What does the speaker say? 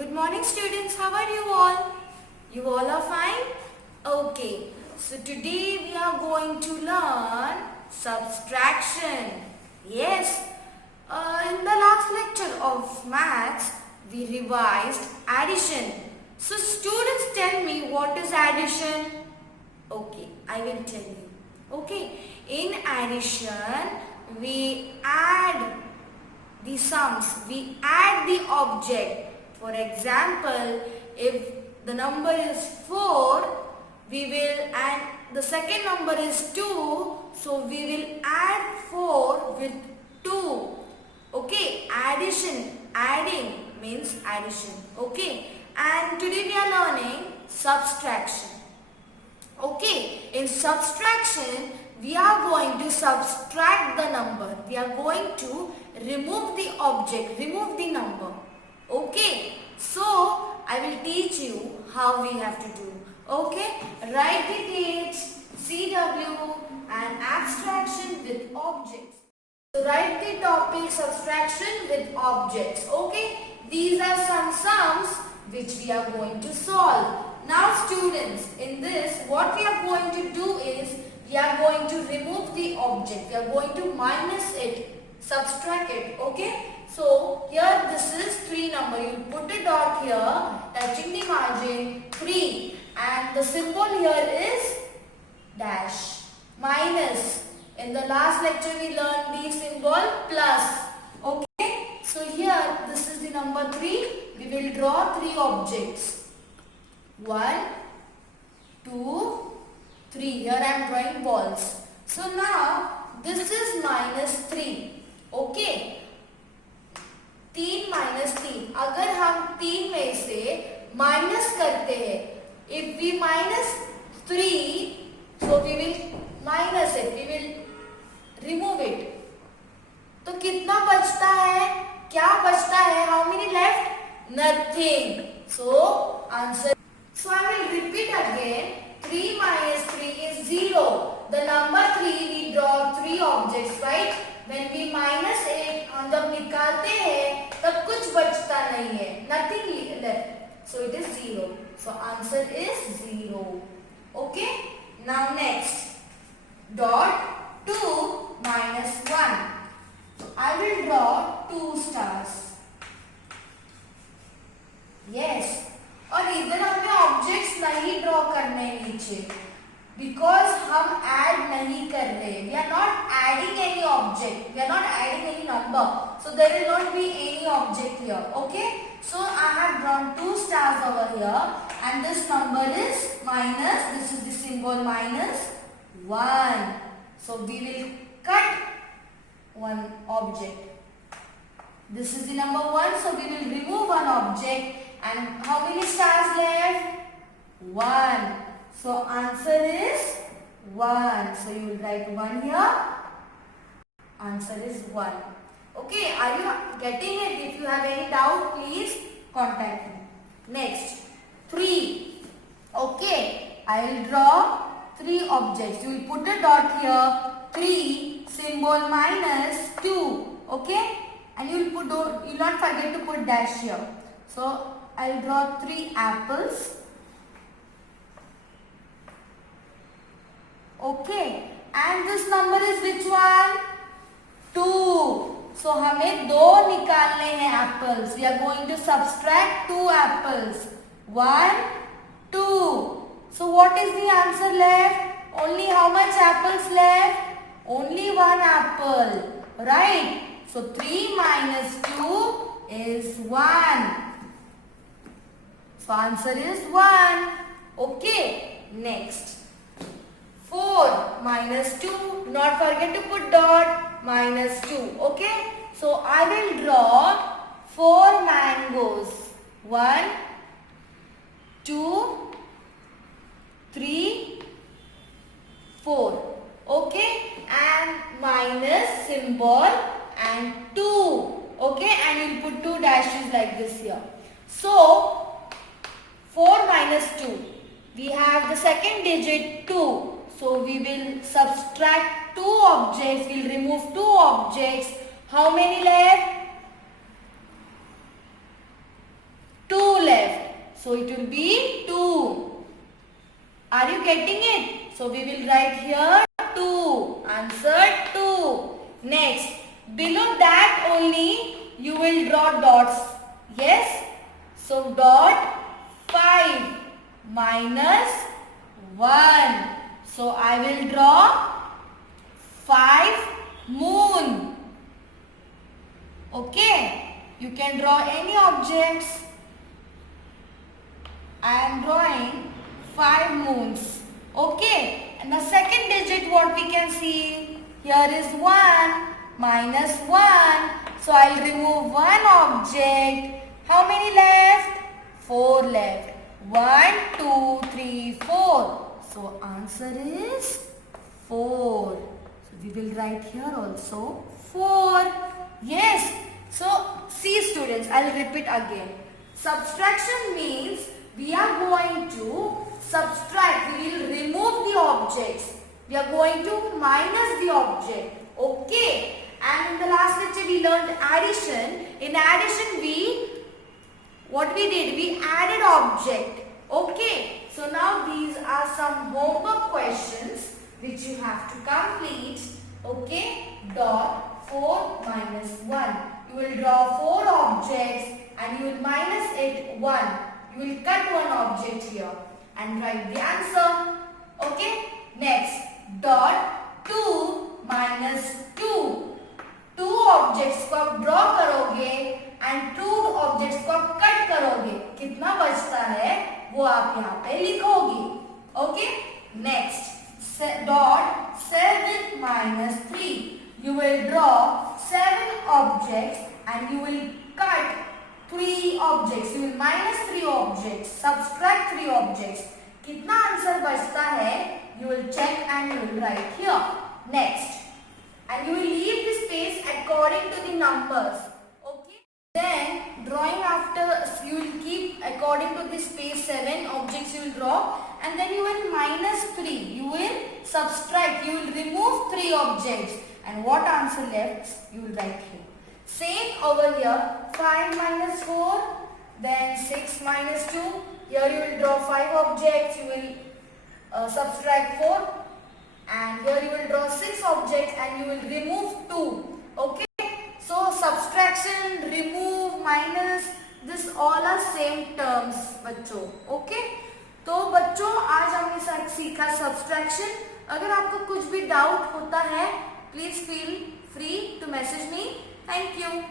Good morning students, how are you all? You all are fine? Okay, so today we are going to learn subtraction. Yes, in the last lecture of maths, we revised addition. So students, tell me what is addition? Okay, I will tell you. Okay, in addition, we add the sums, we add the object. For example, if the number is 4, we will, and the second number is 2, so we will add 4 with 2. Okay, addition, adding means addition. Okay, and today we are learning subtraction. Okay, in subtraction, we are going to subtract the number. We are going to remove the object, remove the number. Okay, so I will teach you how we have to do. Okay, write the dates, CW and abstraction with objects. So write the topic subtraction with objects. Okay, these are some sums which we are going to solve. Now students, in this what we are going to do is we are going to remove the object. We are going to minus it, subtract it. Okay. So here this is 3 number. You put a dot here touching the margin 3 and the symbol here is dash, minus. In the last lecture we learned the symbol plus. Okay. So here this is the number 3. We will draw 3 objects. 1, 2, 3. Here I am drawing balls. So now this is minus 3. Okay. 3 minus 3. अगर हम 3 में से minus करते हैं, if we minus 3, so we will minus it, we will remove it. तो कितना बचता है? क्या बचता है? How many left? Nothing. So answer. So I will repeat again. 3 minus 3 is 0. The number 3 we draw 3 objects, right? When we minus it, हम जब निकालते हैं तब कुछ बचता नहीं है. Nothing left. So it is 0. So answer is 0. Okay. Now next. Dot 2 minus 1. I will draw 2 stars. Yes. और इधर हमें ऑब्जेक्ट्स नहीं ड्रॉ करने नीचे, बिकॉज हम ऐड नहीं कर रहे. We are not adding any object, we are not adding any number, so there will not be any object here. Okay, so I have drawn 2 stars over here and this number is minus, this is the symbol minus 1. So we will cut one object. This is the number 1, so we will remove one object. And how many stars left? 1. So answer is 1. So you will write 1 here. Answer is 1. Okay, are you getting it? If you have any doubt, please contact me. Next, 3. Okay, I will draw 3 objects. You will put a dot here. 3 symbol minus 2. Okay, and you will not forget to put dash here. So I'll draw 3 apples. Okay, and this number is which one? 2. So हमें 2 निकालने हैं apples. We are going to subtract 2 apples. 1, 2. So what is the answer left? Only how much apples left? Only 1 apple. Right? So 3 minus 2 is 1. So answer is 1. Okay. Next. 4 minus 2. Do not forget to put dot. Minus 2. Okay. So I will draw 4 mangoes. 1, 2, 3, 4. Okay. And minus symbol and 2. Okay. And you will put 2 dashes like this here. So 4 minus 2. We have the second digit 2. So we will subtract 2 objects. We will remove 2 objects. How many left? 2 So it will be 2. Are you getting it? So we will write here 2. Answer 2. Next, below that only you will draw dots. Yes? So dot 5 minus 1. So I will draw 5 moon. Okay? You can draw any objects. I am drawing 5 moons. Okay? And the second digit what we can see? Here is 1 minus 1. So I will remove one object. How many left? 4 left. 1, 2, 3, 4. So answer is 4. So we will write here also 4. Yes. So see students, I will repeat again. Subtraction means we are going to subtract. We will remove the objects. We are going to minus the object. Okay. And in the last lecture we learned addition. In addition what we did? We added object. Okay. So now these are some homework questions which you have to complete. Okay. Dot 4 minus 1. You will draw 4 objects and you will minus it 1. You will cut one object here and write the answer. Okay. Next. Dot 2 minus 2. 2 objects को आप draw करोगे and 2 objects को आप cut करोगे. कितना बचता है वो आप यहाँ पे लिखोगे. Okay. Next. Dot 7 minus 3. You will draw 7 objects and you will cut 3 objects. You will minus 3 objects. Subtract 3 objects. कितना आंसर बचता है? You will check and you will write here. Next. And you will leave the space according to the numbers. Okay. Then drawing after you will keep according to the space 7 objects you will draw and then you will minus 3. You will subtract. You will remove 3 objects and what answer left you will write here. Same over here. 5 minus 4. Then 6 minus 2. Here you will draw 5 objects. You will subtract 4. And here you will draw 6 objects and you will remove 2. Okay. So subtraction, remove, minus, this all are same terms बच्चों. Okay. तो बच्चों आज हमने सीखा subtraction. अगर आपको कुछ भी डाउट होता है, please feel free to message me. Thank you.